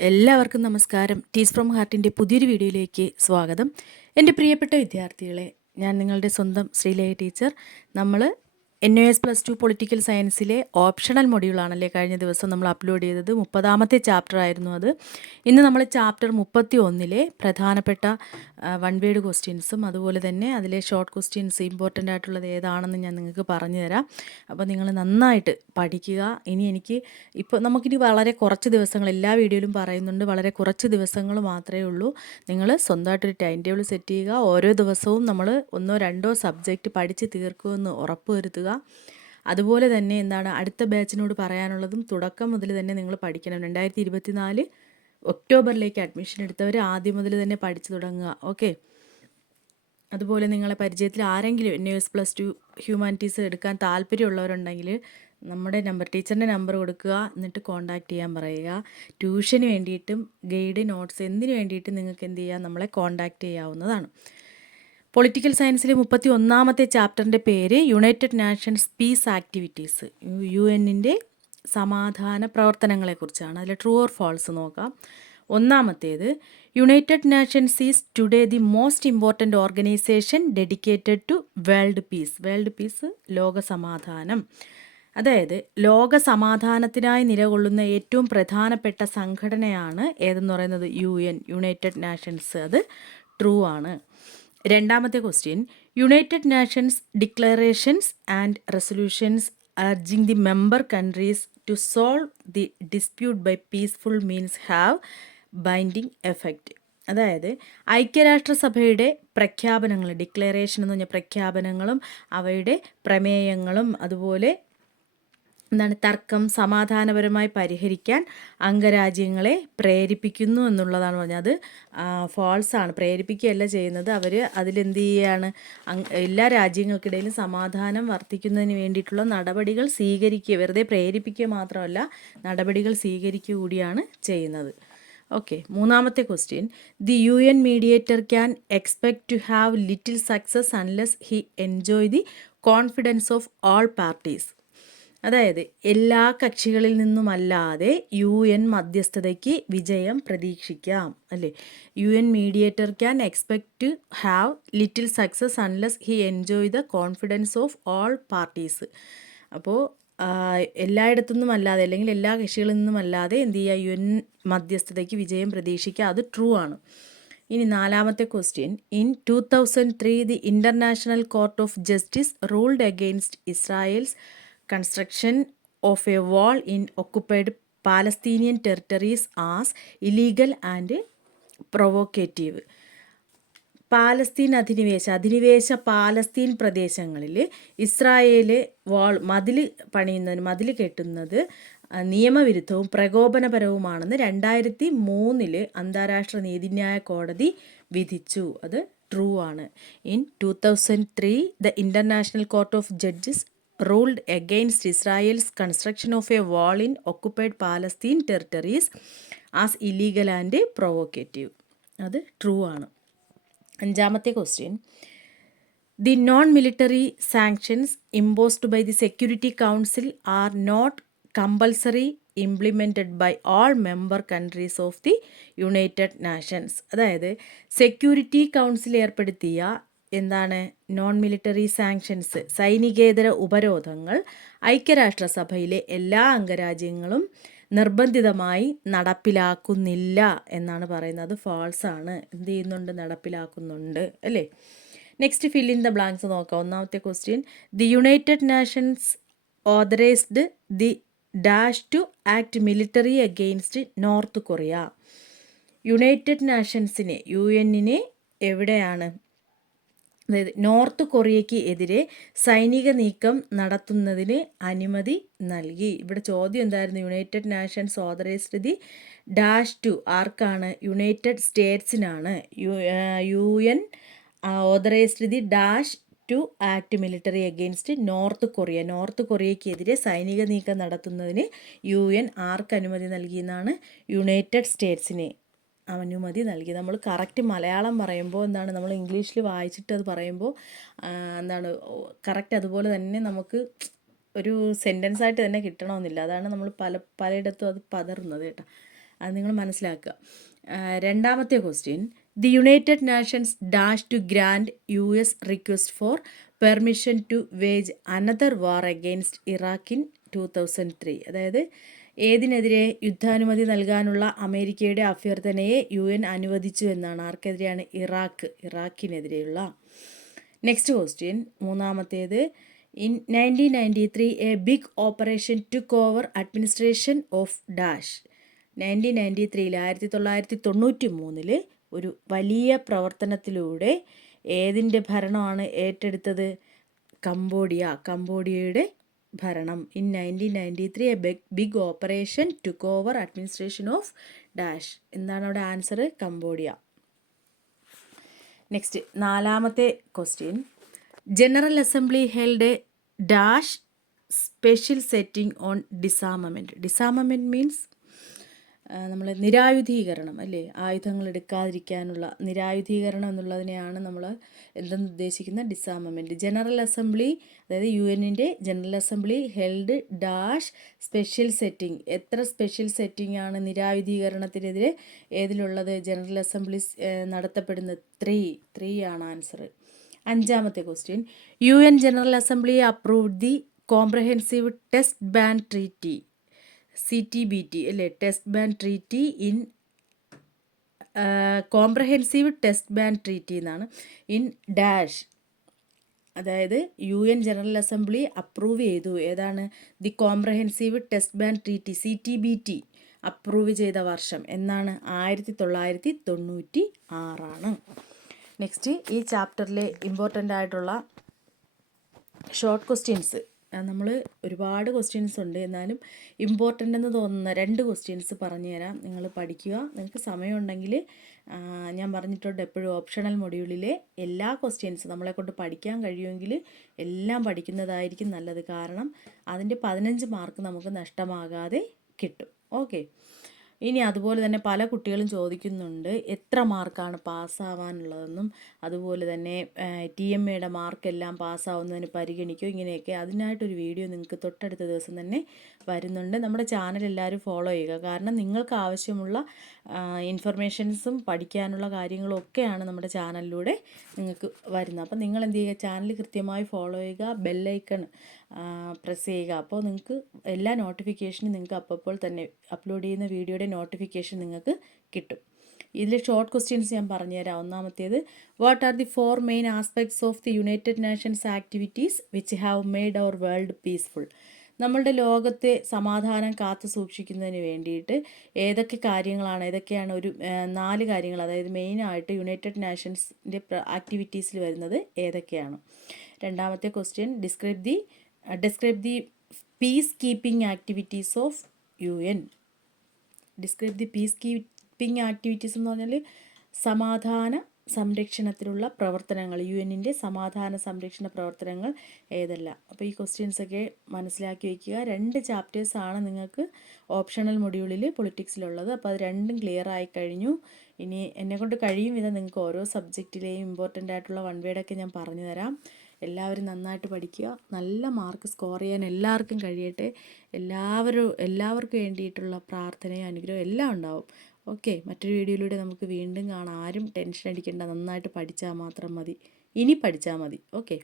എല്ലാവർക്കും നമസ്കാരം. ടീസ് ഫ്രം ഹാർട്ടിൻ്റെ പുതിയൊരു വീഡിയോയിലേക്ക് സ്വാഗതം. എൻ്റെ പ്രിയപ്പെട്ട വിദ്യാർത്ഥികളെ, ഞാൻ നിങ്ങളുടെ സ്വന്തം ശ്രീലയ ടീച്ചർ. നമ്മൾ NOS+2 പൊളിറ്റിക്കൽ സയൻസിലെ ഓപ്ഷണൽ മൊഡ്യൂളാണല്ലേ കഴിഞ്ഞ ദിവസം നമ്മൾ അപ്ലോഡ് ചെയ്തത്. 30ാമത്തെ ചാപ്റ്റർ ആയിരുന്നു അത്. ഇന്ന് നമ്മൾ ചാപ്റ്റർ 31 പ്രധാനപ്പെട്ട വൺ വേഡ് ക്വസ്റ്റ്യൻസും അതുപോലെ തന്നെ അതിലെ ഷോർട്ട് ക്വസ്റ്റ്യൻസ് ഇമ്പോർട്ടൻ്റ് ആയിട്ടുള്ളത് ഏതാണെന്ന് ഞാൻ നിങ്ങൾക്ക് പറഞ്ഞു തരാം. അപ്പോൾ നിങ്ങൾ നന്നായിട്ട് പഠിക്കുക. ഇപ്പോൾ നമുക്കിനി വളരെ കുറച്ച് ദിവസങ്ങൾ, എല്ലാ വീഡിയോയിലും പറയുന്നുണ്ട്, വളരെ കുറച്ച് ദിവസങ്ങൾ മാത്രമേ ഉള്ളൂ. നിങ്ങൾ സ്വന്തമായിട്ടൊരു ടൈം ടേബിൾ സെറ്റ് ചെയ്യുക. ഓരോ ദിവസവും നമ്മൾ 1-2 സബ്ജക്റ്റ് പഠിച്ച് തീർക്കുമെന്ന് ഉറപ്പ് വരുത്തുക. അതുപോലെ തന്നെ അടുത്ത ബാച്ചിനോട് പറയാനുള്ളതും തുടക്കം മുതൽ തന്നെ നിങ്ങൾ പഠിക്കണം. 2024 ഒക്ടോബറിലേക്ക് അഡ്മിഷൻ എടുത്തവർ ആദ്യം മുതൽ തന്നെ പഠിച്ചു തുടങ്ങുക. ഓക്കെ. അതുപോലെ നിങ്ങളെ പരിചയത്തിൽ ആരെങ്കിലും NOS+2 ഹ്യൂമാനിറ്റീസ് എടുക്കാൻ താല്പര്യമുള്ളവരുണ്ടെങ്കിൽ നമ്മുടെ ടീച്ചറിൻ്റെ നമ്പർ കൊടുക്കുക, എന്നിട്ട് കോൺടാക്റ്റ് ചെയ്യാൻ പറയുക. ട്യൂഷന് വേണ്ടിയിട്ടും ഗൈഡ്, നോട്ട്സ് എന്തിനു വേണ്ടിയിട്ടും നിങ്ങൾക്ക് എന്ത് ചെയ്യാം, നമ്മളെ കോൺടാക്റ്റ് ചെയ്യാവുന്നതാണ്. പൊളിറ്റിക്കൽ സയൻസിലെ 31ാമത്തെ ചാപ്റ്ററിൻ്റെ പേര് United Nations peace activities, UN സമാധാന പ്രവർത്തനങ്ങളെക്കുറിച്ചാണ്. അതിൽ ട്രൂ ഓർ ഫാൾസ് നോക്കാം. ഒന്നാമത്തേത്, United Nations is today the most important organisation dedicated to world peace. World peace ലോക സമാധാനം. അതായത് ലോക സമാധാനത്തിനായി നിലകൊള്ളുന്ന ഏറ്റവും പ്രധാനപ്പെട്ട സംഘടനയാണ് ഏതെന്ന് പറയുന്നത് UN, യുണൈറ്റഡ് നാഷൻസ്. അത് ട്രൂ ആണ്. രണ്ടാമത്തെ question, United Nations declarations and resolutions urging the member countries to solve the dispute by peaceful means have binding effect. അതായത് ഐക്യരാഷ്ട്രസഭയുടെ പ്രഖ്യാപനങ്ങൾ, ഡിക്ലറേഷൻ എന്ന് പറഞ്ഞാൽ പ്രഖ്യാപനങ്ങളും അവയുടെ പ്രമേയങ്ങളും അതുപോലെ തർക്കം സമാധാനപരമായി പരിഹരിക്കാൻ അംഗരാജ്യങ്ങളെ പ്രേരിപ്പിക്കുന്നു എന്നുള്ളതാണ് പറഞ്ഞത്. അത് ഫാൾസാണ്. പ്രേരിപ്പിക്കുകയല്ല ചെയ്യുന്നത്. അവർ അതിലെന്ത് ചെയ്യുകയാണ്, എല്ലാ രാജ്യങ്ങൾക്കിടയിലും സമാധാനം വർദ്ധിക്കുന്നതിന് വേണ്ടിയിട്ടുള്ള നടപടികൾ സ്വീകരിക്കുക, വെറുതെ പ്രേരിപ്പിക്കുക മാത്രമല്ല, നടപടികൾ സ്വീകരിക്കുക കൂടിയാണ് ചെയ്യുന്നത്. ഓക്കെ. മൂന്നാമത്തെ question, the UN mediator can expect to have little success unless he enjoy the confidence of all parties. അതായത് എല്ലാ കക്ഷികളിൽ നിന്നുമല്ലാതെ UN മധ്യസ്ഥതയ്ക്ക് വിജയം പ്രതീക്ഷിക്കാം, അല്ലേ? UN mediator can expect to have little success unless he enjoy the confidence of all parties. അപ്പോൾ എല്ലായിടത്തുനിന്നും അല്ലാതെ, അല്ലെങ്കിൽ എല്ലാ കക്ഷികളിൽ നിന്നുമല്ലാതെ എന്ത് ചെയ്യുക, UN മധ്യസ്ഥതയ്ക്ക് വിജയം പ്രതീക്ഷിക്കുക. അത് ട്രൂ ആണ്. ഇനി നാലാമത്തെ question, in 2003 the international court of justice ruled against Israel's construction of a wall in occupied Palestinian territories as illegal and provocative. Palestine അധിനിവേശ പാലസ്തീൻ പ്രദേശങ്ങളിൽ ഇസ്രായേൽ മതിൽ കെട്ടുന്നത് നിയമവിരുദ്ധവും പ്രകോപനപരവുമാണെന്ന് 2003 അന്താരാഷ്ട്ര നീതിന്യായ കോടതി വിധിച്ചു. അത് ട്രൂ ആണ്. In 2003 the international court of judges ruled against Israel's construction of a wall in occupied Palestine territories as illegal and provocative. അത് ട്രൂ ആണ്. അഞ്ചാമത്തെ question, the non military sanctions imposed by the security council are not compulsory implemented by all member countries of the United Nations. അതായത് security council ഏർപ്പെടുത്തിയ non military sanctions, സൈനികേതര ഉപരോധങ്ങൾ ഐക്യരാഷ്ട്രസഭയിലെ എല്ലാ അംഗരാജ്യങ്ങളും നിർബന്ധിതമായി നടപ്പിലാക്കുന്നില്ല എന്നാണ് പറയുന്നത്. ഫാൾസ് ആണ്. എന്ത് ചെയ്യുന്നുണ്ട്? നടപ്പിലാക്കുന്നുണ്ട്, അല്ലേ? Next, fill in the blanks നോക്കാം. ഒന്നാമത്തെ question, the United Nations authorised the dash to act military against North Korea. United നാഷൻസിനെ, UN എവിടെയാണ്, അതായത് നോർത്ത് കൊറിയയ്ക്ക് എതിരെ സൈനിക നീക്കം നടത്തുന്നതിന് അനുമതി നൽകി. ഇവിടെ ചോദ്യം എന്തായിരുന്നു? United Nations authorised the dash to, ആർക്കാണ്? യുണൈറ്റഡ് സ്റ്റേറ്റ്സിനാണ്. UN authorised the dash to act military against North Korea. North കൊറിയയ്ക്കെതിരെ സൈനിക നീക്കം നടത്തുന്നതിന് UN ആർക്ക് അനുമതി നൽകിയെന്നാണ്? യുണൈറ്റഡ് സ്റ്റേറ്റ്സിനെ അനുമതി നൽകി. നമ്മൾ കറക്റ്റ് മലയാളം പറയുമ്പോൾ നമ്മൾ ഇംഗ്ലീഷിൽ വായിച്ചിട്ട് അത് പറയുമ്പോൾ കറക്റ്റ് അതുപോലെ തന്നെ നമുക്ക് ഒരു സെൻറ്റൻസായിട്ട് തന്നെ കിട്ടണമെന്നില്ല. അതാണ് നമ്മൾ പലയിടത്തും അത് പതറുന്നത് കേട്ടോ. അത് നിങ്ങൾ മനസ്സിലാക്കുക. രണ്ടാമത്തെ question, the United Nations dash to grant US request for permission to wage another war against Iraq in 2003. അതായത് ഏതിനെതിരെ യുദ്ധാനുമതി നൽകാനുള്ള അമേരിക്കയുടെ അഭ്യർത്ഥനയെ UN അനുവദിച്ചു എന്നാണ്. ആർക്കെതിരെയാണ്? ഇറാഖിനെതിരെയുള്ള. നെക്സ്റ്റ് ക്വസ്റ്റ്യൻ, മൂന്നാമത്തേത്, in 1993 a big operation took over administration of dash. 1993 1993 ഒരു വലിയ പ്രവർത്തനത്തിലൂടെ ഏതിൻ്റെ ഭരണമാണ് ഏറ്റെടുത്തത്? കംബോഡിയയുടെ ഭരണം. In 1993 a big operation took over administration of dash. എന്താണ് അവിടെ ആൻസർ? കംബോഡിയ. നെക്സ്റ്റ്, നാലാമത്തെ question, General Assembly held a dash special setting on disarmament. Disarmament means നമ്മൾ നിരായുധീകരണം അല്ലേ, ആയുധങ്ങൾ എടുക്കാതിരിക്കാനുള്ള നിരായുധീകരണം എന്നുള്ളതിനെയാണ് നമ്മൾ എന്തെന്ന് ഉദ്ദേശിക്കുന്ന? ഡിസാർമമെൻറ്റ്. ജനറൽ അസംബ്ലി, അതായത് UN-ൻ്റെ General Assembly held dash special setting. എത്ര സ്പെഷ്യൽ സെറ്റിംഗ് ആണ് നിരായുധീകരണത്തിനെതിരെ ഏതിലുള്ളത്? ജനറൽ അസംബ്ലി നടത്തപ്പെടുന്ന 3 ആണ് ആൻസർ. അഞ്ചാമത്തെ question, UN general assembly approved the comprehensive test ban treaty, CTBT അല്ലേ, test ban treaty in comprehensive test ban treaty എന്നാണ്. ഇൻ ഡാഷ്, അതായത് UN general assembly approve ചെയ്തു. ഏതാണ്? The comprehensive test ban treaty, CTBT approve ചെയ്ത വർഷം എന്നാണ്? 1996. Next, ഈ ചാപ്റ്ററിലെ important ആയിട്ടുള്ള ഷോർട്ട് ക്വസ്റ്റ്യൻസ്, നമ്മൾ ഒരുപാട് ക്വസ്റ്റ്യൻസ് ഉണ്ട്, എന്നാലും ഇമ്പോർട്ടൻ്റ് എന്ന് തോന്നുന്ന 2 ക്വസ്റ്റ്യൻസ് പറഞ്ഞു തരാം. നിങ്ങൾ പഠിക്കുക. നിങ്ങൾക്ക് സമയമുണ്ടെങ്കിൽ ഞാൻ പറഞ്ഞിട്ടുണ്ട് എപ്പോഴും ഓപ്ഷണൽ മൊഡ്യൂളിലെ എല്ലാ ക്വസ്റ്റ്യൻസ് നമ്മളെ കൊണ്ട് പഠിക്കാൻ കഴിയുമെങ്കിൽ എല്ലാം പഠിക്കുന്നതായിരിക്കും നല്ലത്. കാരണം അതിൻ്റെ 15 മാർക്ക് നമുക്ക് നഷ്ടമാകാതെ കിട്ടും. ഓക്കെ. ഇനി അതുപോലെ തന്നെ പല കുട്ടികളും ചോദിക്കുന്നുണ്ട് എത്ര മാർക്കാണ് പാസ്സാവാനുള്ളതെന്നും, അതുപോലെ തന്നെ TMAയുടെ മാർക്കെല്ലാം പാസ്സാവുന്നതിന് പരിഗണിക്കും, ഇങ്ങനെയൊക്കെ. അതിനായിട്ടൊരു വീഡിയോ നിങ്ങൾക്ക് തൊട്ടടുത്ത ദിവസം തന്നെ വരുന്നുണ്ട്. നമ്മുടെ ചാനൽ എല്ലാവരും ഫോളോ ചെയ്യുക. കാരണം നിങ്ങൾക്ക് ആവശ്യമുള്ള ഇൻഫർമേഷൻസും പഠിക്കാനുള്ള കാര്യങ്ങളും ഒക്കെയാണ് നമ്മുടെ ചാനലിലൂടെ നിങ്ങൾക്ക് വരുന്നത്. അപ്പോൾ നിങ്ങൾ എന്ത് ചെയ്യുക? ചാനൽ കൃത്യമായി ഫോളോ ചെയ്യുക, ബെല്ലൈക്കൺ പ്രസ് ചെയ്യുക. അപ്പോൾ നിങ്ങൾക്ക് എല്ലാ നോട്ടിഫിക്കേഷനും നിങ്ങൾക്ക് അപ്പോൾ തന്നെ അപ്ലോഡ് ചെയ്യുന്ന വീഡിയോയുടെ നോട്ടിഫിക്കേഷൻ നിങ്ങൾക്ക് കിട്ടും. ഇതിൽ ഷോർട്ട് ക്വസ്റ്റ്യൻസ് ഞാൻ പറഞ്ഞുതരാം. ഒന്നാമത്തേത്, what are the 4 main aspects of the United Nations activities which have made our world peaceful. നമ്മളുടെ ലോകത്തെ സമാധാനം കാത്തു സൂക്ഷിക്കുന്നതിന് വേണ്ടിയിട്ട് ഏതൊക്കെയാണ് ഒരു 4 കാര്യങ്ങൾ, അതായത് മെയിനായിട്ട് യുണൈറ്റഡ് നേഷൻസിൻ്റെ ആക്ടിവിറ്റീസിൽ വരുന്നത് ഏതൊക്കെയാണ്? രണ്ടാമത്തെ question, describe the peace keeping activities of UN. Describe the peace keeping activities എന്ന് പറഞ്ഞാൽ സമാധാന സംരക്ഷണത്തിലുള്ള പ്രവർത്തനങ്ങൾ, UN-ൻ്റെ സമാധാന സംരക്ഷണ പ്രവർത്തനങ്ങൾ ഏതെല്ലാം? അപ്പോൾ ഈ ക്വസ്റ്റ്യൻസൊക്കെ മനസ്സിലാക്കി വയ്ക്കുക. 2 ചാപ്റ്റേഴ്സാണ് നിങ്ങൾക്ക് ഓപ്ഷണൽ മൊഡ്യൂളിൽ പൊളിറ്റിക്സിലുള്ളത്. അപ്പോൾ അത് 2ഉം ക്ലിയർ ആയി കഴിഞ്ഞു. ഇനി എന്നെക്കൊണ്ട് കഴിയും വിധം നിങ്ങൾക്ക് ഓരോ സബ്ജക്റ്റിലെയും ഇമ്പോർട്ടൻ്റ് ആയിട്ടുള്ള 1 വേർഡൊക്കെ ഞാൻ പറഞ്ഞു തരാം. എല്ലാവരും നന്നായിട്ട് പഠിക്കുക. നല്ല മാർക്ക് സ്കോർ ചെയ്യാൻ എല്ലാവർക്കും കഴിയട്ടെ. എല്ലാവർക്കും വേണ്ടിയിട്ടുള്ള പ്രാർത്ഥനയും അനുഗ്രഹവും എല്ലാം ഉണ്ടാവും. ഓക്കെ, മറ്റൊരു വീഡിയോയിലൂടെ നമുക്ക് വീണ്ടും കാണാം. ആരും ടെൻഷൻ അടിക്കേണ്ട, നന്നായിട്ട് പഠിച്ചാൽ മാത്രം മതി. ഇനി പഠിച്ചാൽ മതി. ഓക്കെ.